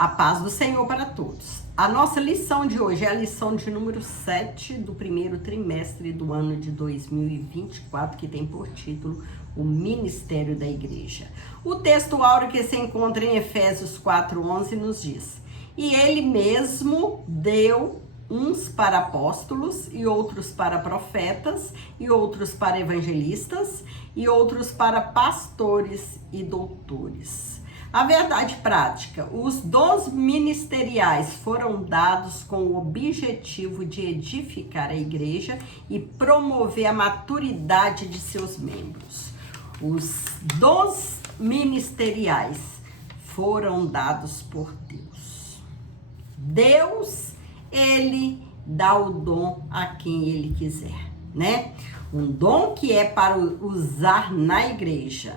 A paz do Senhor para todos. A nossa lição de hoje é a lição de número 7 do primeiro trimestre do ano de 2024, que tem por título o Ministério da Igreja. O texto áureo que se encontra em Efésios 4:11 nos diz: E ele mesmo deu uns para apóstolos, e outros para profetas, e outros para evangelistas, e outros para pastores e doutores. A verdade prática: os dons ministeriais foram dados com o objetivo de edificar a igreja e promover a maturidade de seus membros. Os dons ministeriais foram dados por Deus. Deus, ele dá o dom a quem ele quiser, né? Um dom que é para usar na igreja,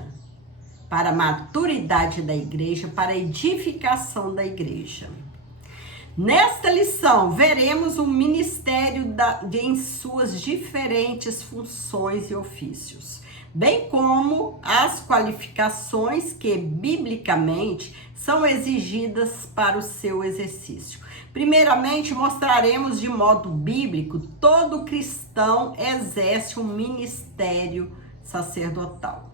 para a maturidade da igreja, para a edificação da igreja. Nesta lição, veremos o ministério em suas diferentes funções e ofícios, bem como as qualificações que, biblicamente, são exigidas para o seu exercício. Primeiramente, mostraremos de modo bíblico: todo cristão exerce um ministério sacerdotal,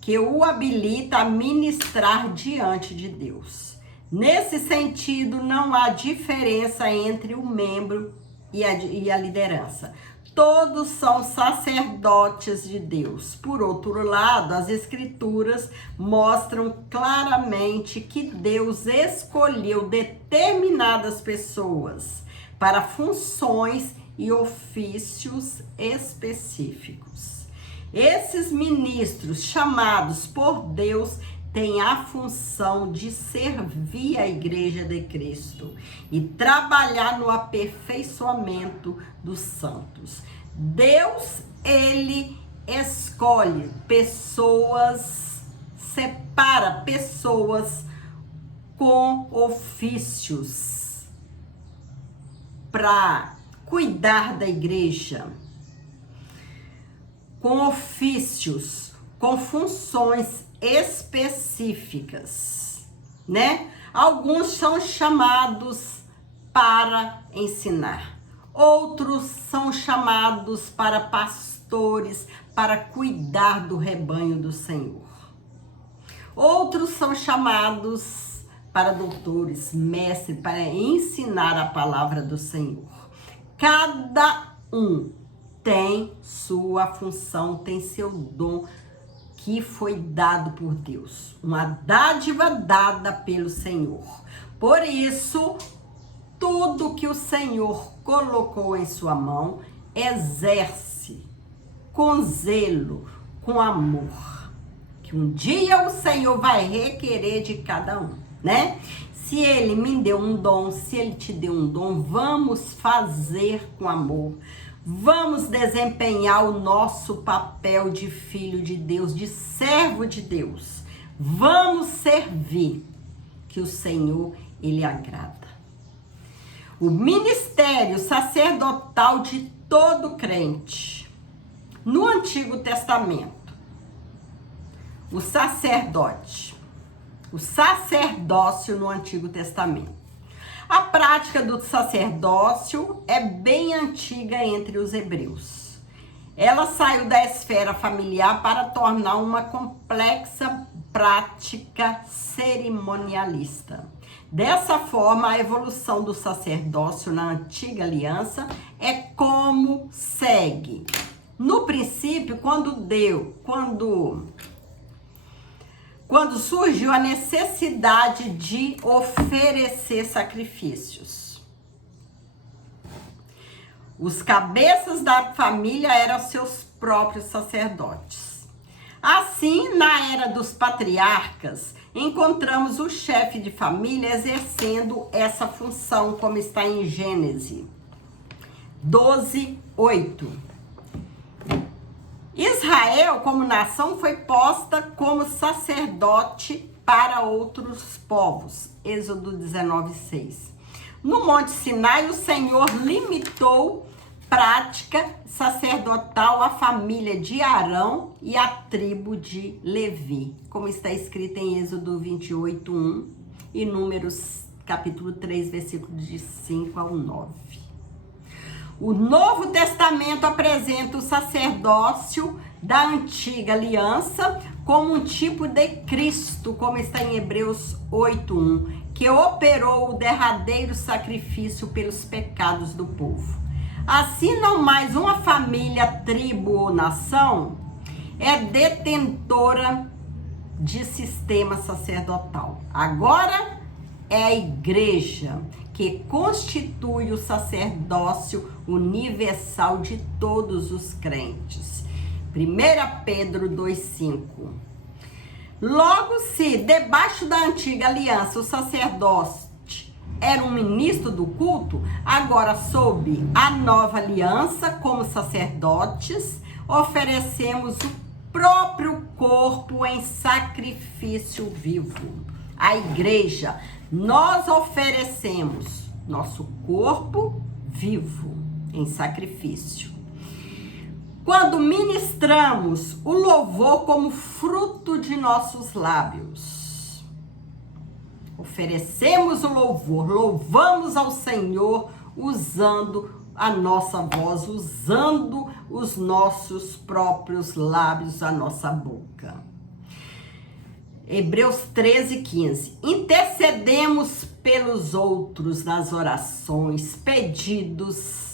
que o habilita a ministrar diante de Deus. Nesse sentido, não há diferença entre o membro e a liderança. Todos são sacerdotes de Deus. Por outro lado, as Escrituras mostram claramente que Deus escolheu determinadas pessoas para funções e ofícios específicos. Esses ministros chamados por Deus têm a função de servir a igreja de Cristo e trabalhar no aperfeiçoamento dos santos. Deus, ele escolhe pessoas, separa pessoas com ofícios para cuidar da igreja, com ofícios, com funções específicas, né? Alguns são chamados para ensinar, outros são chamados para pastores, para cuidar do rebanho do Senhor. Outros são chamados para doutores, mestres, para ensinar a palavra do Senhor. Cada um tem sua função, tem seu dom que foi dado por Deus, uma dádiva dada pelo Senhor. Por isso, tudo que o Senhor colocou em sua mão, exerce com zelo, com amor, que um dia o Senhor vai requerer de cada um, né? Se ele me deu um dom, se ele te deu um dom, vamos fazer com amor. Vamos desempenhar o nosso papel de filho de Deus, de servo de Deus. Vamos servir, que o Senhor, ele agrada. O ministério sacerdotal de todo crente. No Antigo Testamento, o sacerdócio no Antigo Testamento. A prática do sacerdócio é bem antiga entre os hebreus. Ela saiu da esfera familiar para tornar uma complexa prática cerimonialista. Dessa forma, a evolução do sacerdócio na antiga aliança é como segue. No princípio, quando surgiu a necessidade de oferecer sacrifícios, os cabeças da família eram seus próprios sacerdotes. Assim, na era dos patriarcas, encontramos o chefe de família exercendo essa função, como está em Gênesis 12:8. Israel, como nação, foi posta como sacerdote para outros povos. Êxodo 19:6. No Monte Sinai, o Senhor limitou prática sacerdotal à família de Arão e à tribo de Levi, como está escrito em Êxodo 28:1 e Números capítulo 3, versículos de 5 ao 9. O Novo Testamento apresenta o sacerdócio da antiga aliança como um tipo de Cristo, como está em Hebreus 8:1, que operou o derradeiro sacrifício pelos pecados do povo. Assim, não mais uma família, tribo ou nação é detentora de sistema sacerdotal. Agora é a igreja que constitui o sacerdócio universal de todos os crentes. 1 Pedro 2,5. Logo, se debaixo da antiga aliança o sacerdote era um ministro do culto, agora sob a nova aliança, como sacerdotes, oferecemos o próprio corpo em sacrifício vivo. A igreja, nós oferecemos nosso corpo vivo em sacrifício. Quando ministramos o louvor como fruto de nossos lábios, oferecemos o louvor, louvamos ao Senhor usando a nossa voz, usando os nossos próprios lábios, a nossa boca. Hebreus 13:15. Intercedemos pelos outros nas orações, pedidos.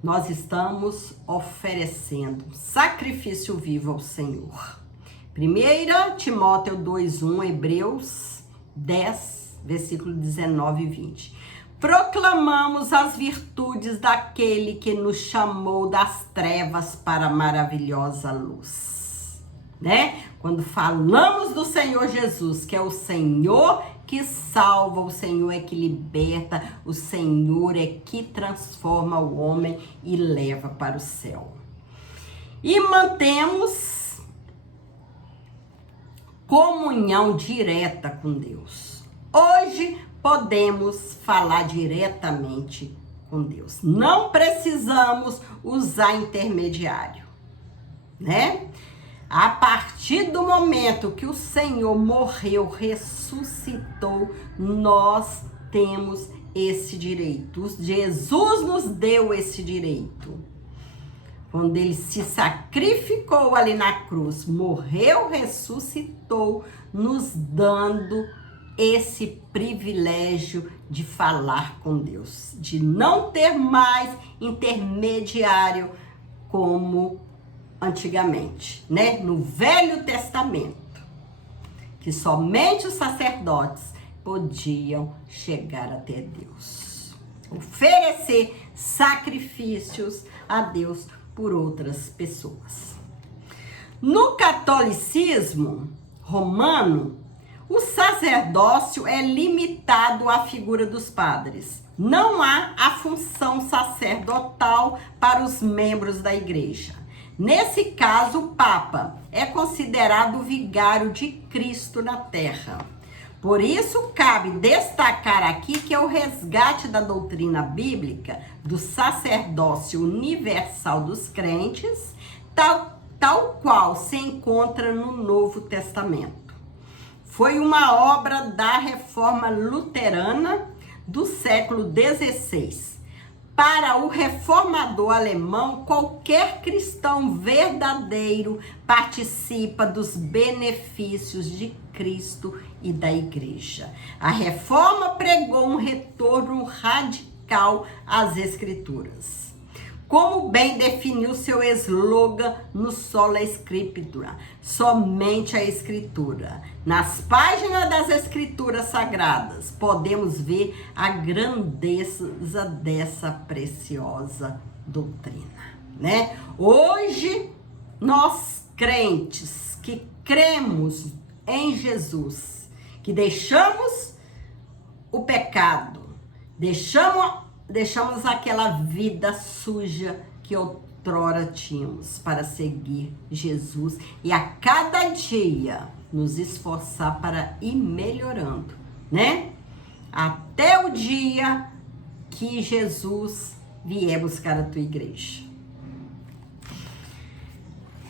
Nós estamos oferecendo sacrifício vivo ao Senhor. 1 Timóteo 2:1, Hebreus 10, versículo 19 e 20. Proclamamos as virtudes daquele que nos chamou das trevas para a maravilhosa luz. Né? Quando falamos do Senhor Jesus, que é o Senhor que salva, o Senhor é que liberta, o Senhor é que transforma o homem e leva para o céu. E mantemos comunhão direta com Deus. Hoje podemos falar diretamente com Deus. Não precisamos usar intermediário, né? A partir do momento que o Senhor morreu, ressuscitou, nós temos esse direito. Jesus nos deu esse direito. Quando ele se sacrificou ali na cruz, morreu, ressuscitou, nos dando esse privilégio de falar com Deus, de não ter mais intermediário como antigamente, né? No Velho Testamento, que somente os sacerdotes podiam chegar até Deus, oferecer sacrifícios a Deus por outras pessoas. No catolicismo romano, o sacerdócio é limitado à figura dos padres. Não há a função sacerdotal para os membros da igreja. Nesse caso, o Papa é considerado o vigário de Cristo na Terra. Por isso, cabe destacar aqui que é o resgate da doutrina bíblica do sacerdócio universal dos crentes, tal qual se encontra no Novo Testamento. Foi uma obra da Reforma Luterana do século XVI. Para o reformador alemão, qualquer cristão verdadeiro participa dos benefícios de Cristo e da igreja. A reforma pregou um retorno radical às Escrituras. Como bem definiu seu slogan no Sola Scriptura, somente a Escritura. Nas páginas das Escrituras Sagradas, podemos ver a grandeza dessa preciosa doutrina, né? Hoje, nós crentes que cremos em Jesus, que deixamos o pecado, deixamos aquela vida suja que outrora tínhamos para seguir Jesus e a cada dia nos esforçar para ir melhorando, né? Até o dia que Jesus vier buscar a tua igreja.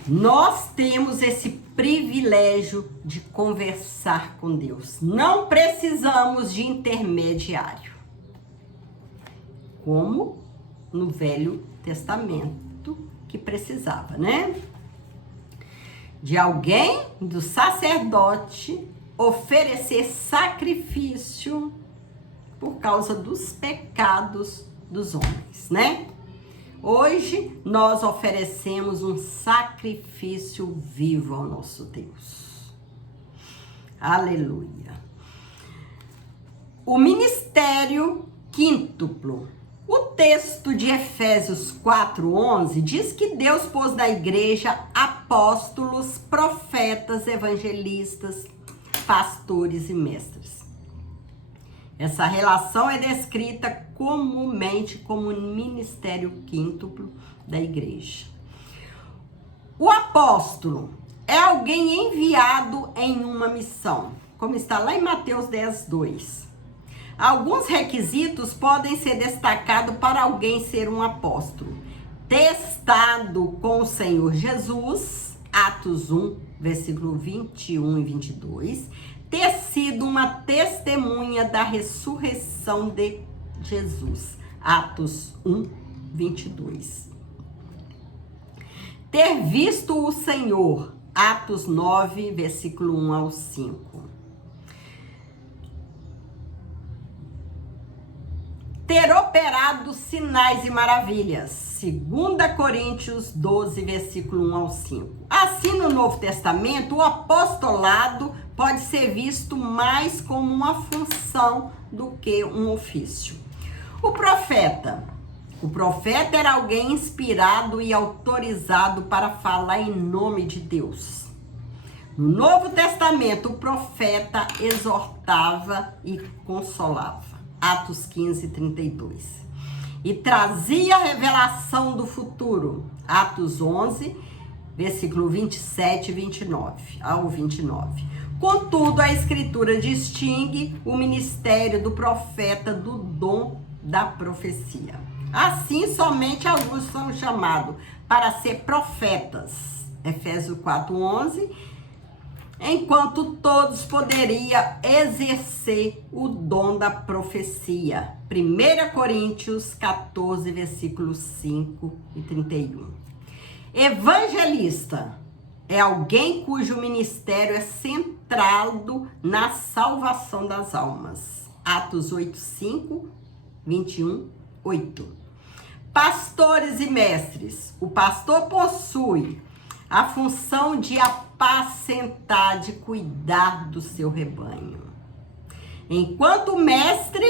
Nós temos esse privilégio de conversar com Deus. Não precisamos de intermediário, como no Velho Testamento que precisava, né? De alguém, do sacerdote, oferecer sacrifício por causa dos pecados dos homens, né? Hoje nós oferecemos um sacrifício vivo ao nosso Deus. Aleluia. O ministério quíntuplo. O texto de Efésios 4:11 diz que Deus pôs na igreja apóstolos, profetas, evangelistas, pastores e mestres. Essa relação é descrita comumente como um ministério quíntuplo da igreja. O apóstolo é alguém enviado em uma missão, como está lá em Mateus 10:2. Alguns requisitos podem ser destacados para alguém ser um apóstolo. Testado com o Senhor Jesus, Atos 1, versículo 21 e 22. Ter sido uma testemunha da ressurreição de Jesus, Atos 1, 22. Ter visto o Senhor, Atos 9, versículo 1 ao 5. Ter operado sinais e maravilhas, 2 Coríntios 12, versículo 1 ao 5. Assim, no Novo Testamento, o apostolado pode ser visto mais como uma função do que um ofício. O profeta era alguém inspirado e autorizado para falar em nome de Deus. No Novo Testamento, o profeta exortava e consolava. Atos 15, 32. E trazia a revelação do futuro. Atos 11, versículo 27 e 29 ao 29. Contudo, a Escritura distingue o ministério do profeta do dom da profecia. Assim, somente alguns são chamados para ser profetas. Efésios 4:11. Enquanto todos poderiam exercer o dom da profecia. 1 Coríntios 14, versículos 5 e 31. Evangelista é alguém cujo ministério é centrado na salvação das almas. Atos 8, 5, 21, 8. Pastores e mestres. O pastor possui a função de apacentar, de cuidar do seu rebanho. Enquanto o mestre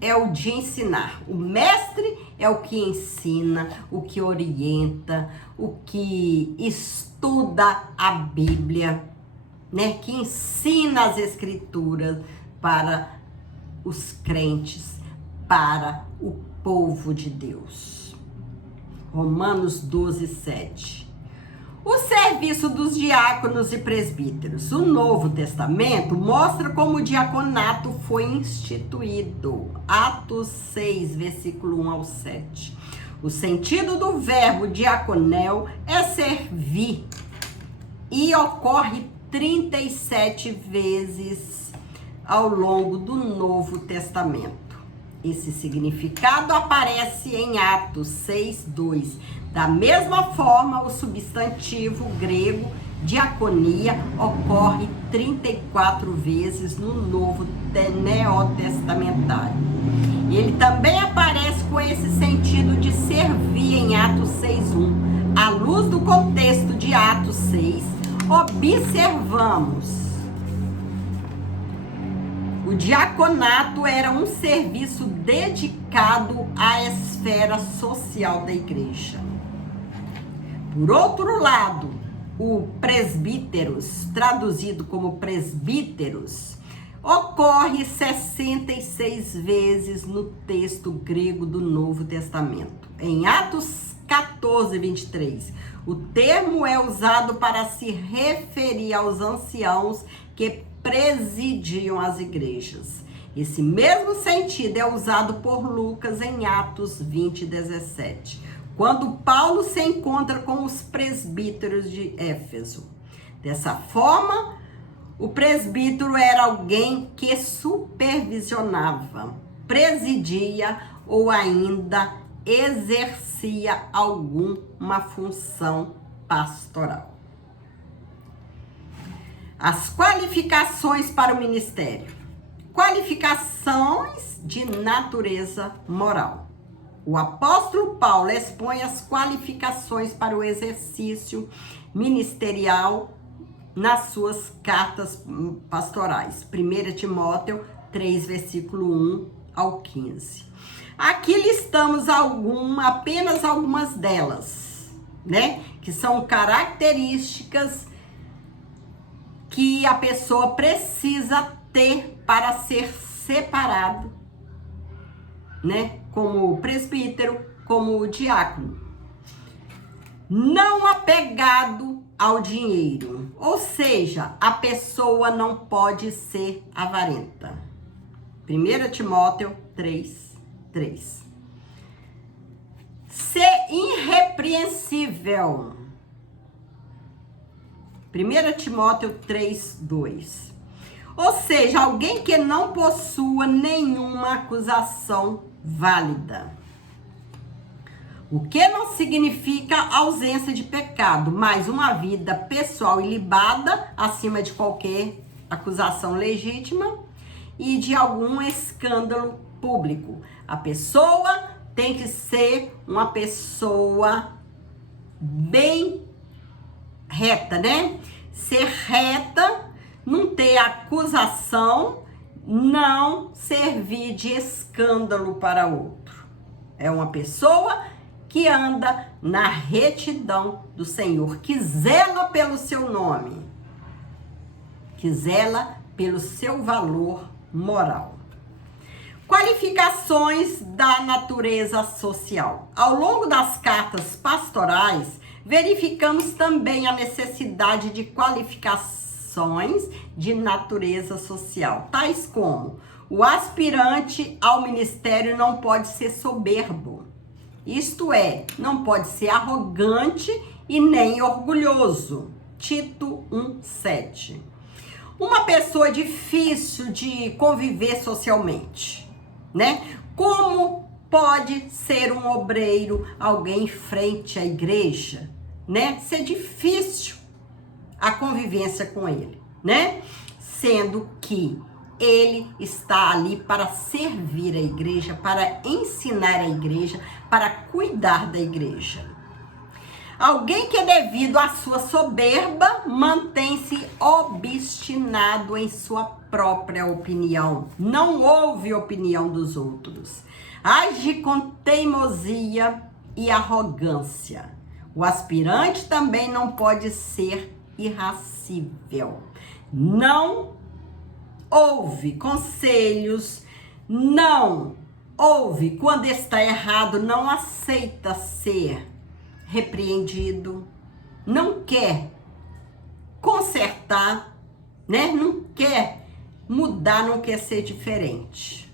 é o de ensinar. O mestre é o que ensina, o que orienta, o que estuda a Bíblia, né? Que ensina as Escrituras para os crentes, para o povo de Deus. Romanos 12, 7. O serviço dos diáconos e presbíteros. O Novo Testamento mostra como o diaconato foi instituído. Atos 6, versículo 1 ao 7. O sentido do verbo diaconel é servir e ocorre 37 vezes ao longo do Novo Testamento. Esse significado aparece em Atos 6, 2. Da mesma forma, o substantivo grego diaconia ocorre 34 vezes no Novo Neotestamentário. Ele também aparece com esse sentido de servir em Atos 6:1. À luz do contexto de Atos 6, observamos o diaconato era um serviço dedicado à esfera social da igreja. Por outro lado, o presbíteros, traduzido como presbíteros, ocorre 66 vezes no texto grego do Novo Testamento. Em Atos 14, 23, o termo é usado para se referir aos anciãos que presidiam as igrejas. Esse mesmo sentido é usado por Lucas em Atos 20, 17, quando Paulo se encontra com os presbíteros de Éfeso. Dessa forma, o presbítero era alguém que supervisionava, presidia ou ainda exercia alguma função pastoral. As qualificações para o ministério. Qualificações de natureza moral. O apóstolo Paulo expõe as qualificações para o exercício ministerial nas suas cartas pastorais. 1 Timóteo 3, versículo 1 ao 15. Aqui listamos apenas algumas delas, né? Que são características que a pessoa precisa ter para ser separado, né? Como o presbítero, como o diácono. Não apegado ao dinheiro, ou seja, a pessoa não pode ser avarenta. 1 Timóteo 3:3. Ser irrepreensível. 1 Timóteo 3:2. Ou seja, alguém que não possua nenhuma acusação válida. O que não significa ausência de pecado, mas uma vida pessoal ilibada, acima de qualquer acusação legítima e de algum escândalo público. A pessoa tem que ser uma pessoa bem reta, né? Ser reta, não ter acusação, não servir de escândalo para outro. É uma pessoa que anda na retidão do Senhor, que zela pelo seu nome, que zela pelo seu valor moral. Qualificações da natureza social. Ao longo das cartas pastorais, verificamos também a necessidade de qualificações de natureza social, tais como: o aspirante ao ministério não pode ser soberbo, isto é, não pode ser arrogante e nem orgulhoso. Tito 1:7. Uma pessoa difícil de conviver socialmente, né? Como pode ser um obreiro, alguém em frente à igreja, né? Ser difícil a convivência com ele, né? Sendo que ele está ali para servir a igreja, para ensinar a igreja, para cuidar da igreja. Alguém que, devido à sua soberba, mantém-se obstinado em sua própria opinião. Não ouve a opinião dos outros. Age com teimosia e arrogância. O aspirante também não pode ser irascível. Não ouve conselhos, não ouve quando está errado, não aceita ser repreendido, não quer consertar, né? Não quer mudar, não quer ser diferente.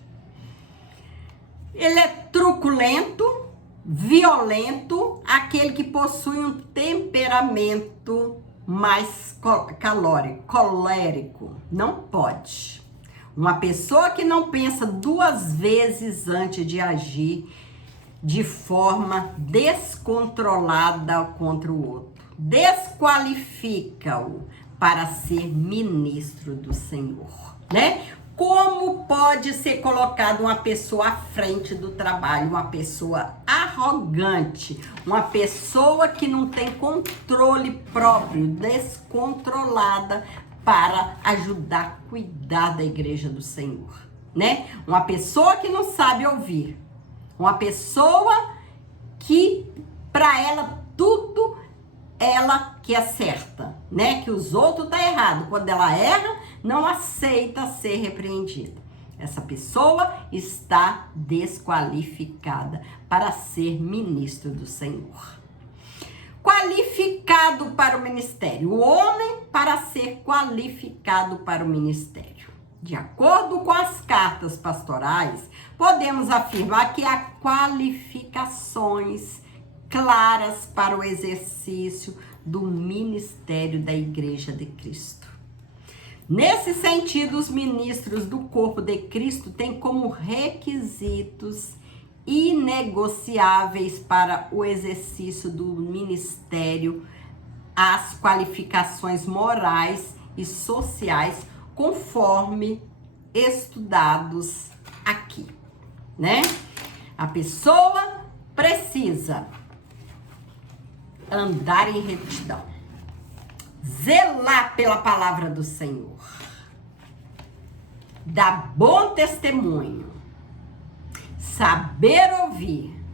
Ele é truculento, violento, aquele que possui um temperamento mais colérico. Não pode. Uma pessoa que não pensa duas vezes antes de agir de forma descontrolada contra o outro, desqualifica-o para ser ministro do Senhor, né? Como pode ser colocado uma pessoa à frente do trabalho, uma pessoa arrogante, uma pessoa que não tem controle próprio, descontrolada, para ajudar a cuidar da igreja do Senhor, né? Uma pessoa que não sabe ouvir, uma pessoa que para ela tudo ela que acerta, né? Que os outros tá errado. Quando ela erra, não aceita ser repreendida. Essa pessoa está desqualificada para ser ministro do Senhor. Qualificado para o ministério. O homem para ser qualificado para o ministério. De acordo com as cartas pastorais, podemos afirmar que há qualificações claras para o exercício do ministério da Igreja de Cristo. Nesse sentido, os ministros do corpo de Cristo têm como requisitos inegociáveis para o exercício do ministério as qualificações morais e sociais conforme estudados aqui, né? A pessoa precisa andar em retidão, zelar pela palavra do Senhor, dar bom testemunho, saber ouvir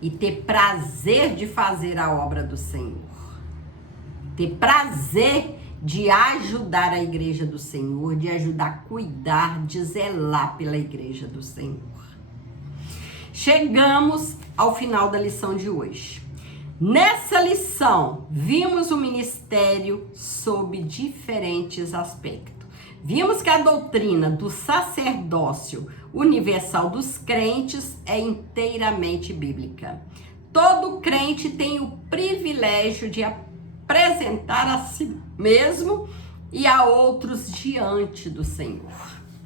e ter prazer de fazer a obra do Senhor, ter prazer de ajudar a igreja do Senhor, de ajudar a cuidar, de zelar pela igreja do Senhor. Chegamos ao final da lição de hoje. Nessa lição, vimos o ministério sob diferentes aspectos. Vimos que a doutrina do sacerdócio universal dos crentes é inteiramente bíblica. Todo crente tem o privilégio de apresentar a si mesmo e a outros diante do Senhor,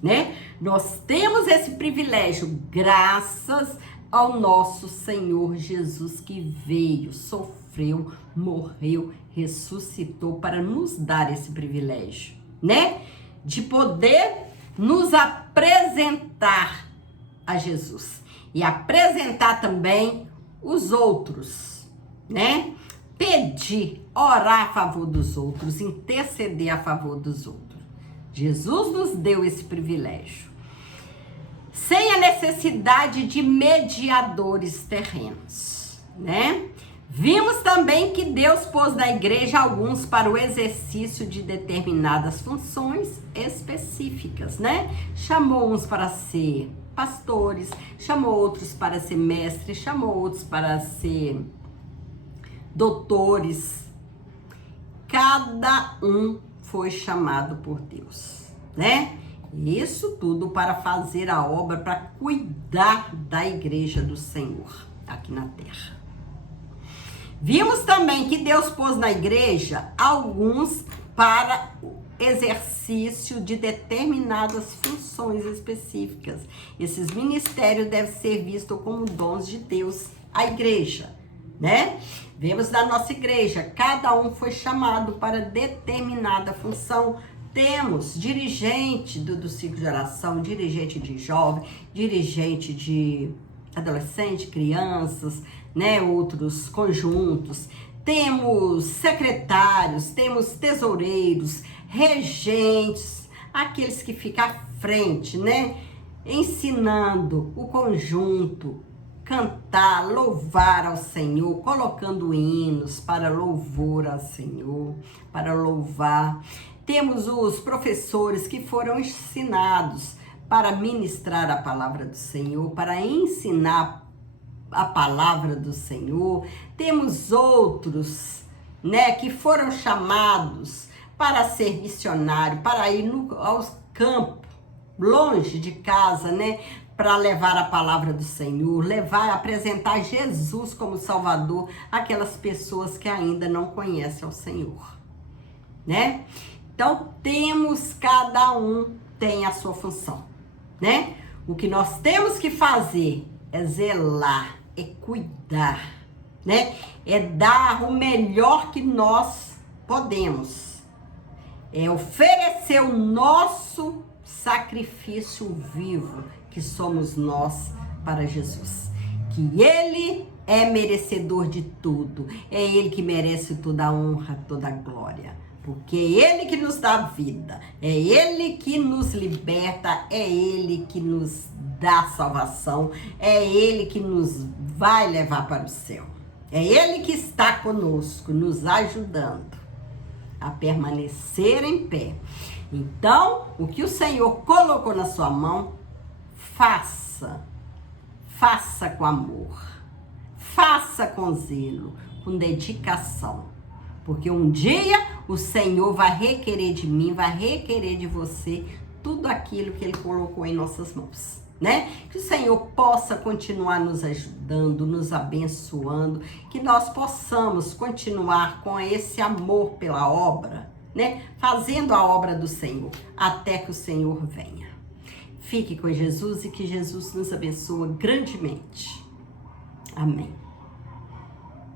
né? Nós temos esse privilégio graças ao nosso Senhor Jesus, que veio, sofreu, morreu, ressuscitou para nos dar esse privilégio, né? De poder nos apresentar a Jesus e apresentar também os outros, né? Pedir, orar a favor dos outros, interceder a favor dos outros. Jesus nos deu esse privilégio, sem a necessidade de mediadores terrenos, né? Vimos também que Deus pôs na igreja alguns para o exercício de determinadas funções específicas, né? Chamou uns para ser pastores, chamou outros para ser mestres, chamou outros para ser doutores. Cada um foi chamado por Deus, né? Isso tudo para fazer a obra, para cuidar da igreja do Senhor aqui na terra. Vimos também que Deus pôs na igreja alguns para o exercício de determinadas funções específicas. Esses ministérios devem ser vistos como dons de Deus à igreja, né? Vemos na nossa igreja, cada um foi chamado para determinada função. Temos dirigente do ciclo de oração, dirigente de jovem, dirigente de adolescente, crianças, né, outros conjuntos. Temos secretários, temos tesoureiros, regentes, aqueles que ficam à frente, né, ensinando o conjunto, cantar, louvar ao Senhor, colocando hinos para louvor ao Senhor, para louvar. Temos os professores que foram ensinados para ministrar a palavra do Senhor, para ensinar a palavra do Senhor. Temos outros, né, que foram chamados para ser missionário, para ir aos campos, longe de casa, né, para levar a palavra do Senhor, apresentar Jesus como Salvador àquelas pessoas que ainda não conhecem ao Senhor, né? Então, cada um tem a sua função, né? O que nós temos que fazer é zelar, é cuidar, né? É dar o melhor que nós podemos. É oferecer o nosso sacrifício vivo, que somos nós, para Jesus. Que Ele é merecedor de tudo. É Ele que merece toda a honra, toda a glória. Porque é Ele que nos dá vida, é Ele que nos liberta, é Ele que nos dá salvação, é Ele que nos vai levar para o céu. É Ele que está conosco, nos ajudando a permanecer em pé. Então, o que o Senhor colocou na sua mão, faça com amor, faça com zelo, com dedicação. Porque um dia o Senhor vai requerer de mim, vai requerer de você tudo aquilo que Ele colocou em nossas mãos. né? Que o Senhor possa continuar nos ajudando, nos abençoando, que nós possamos continuar com esse amor pela obra, né? Fazendo a obra do Senhor, até que o Senhor venha. Fique com Jesus e que Jesus nos abençoe grandemente. Amém.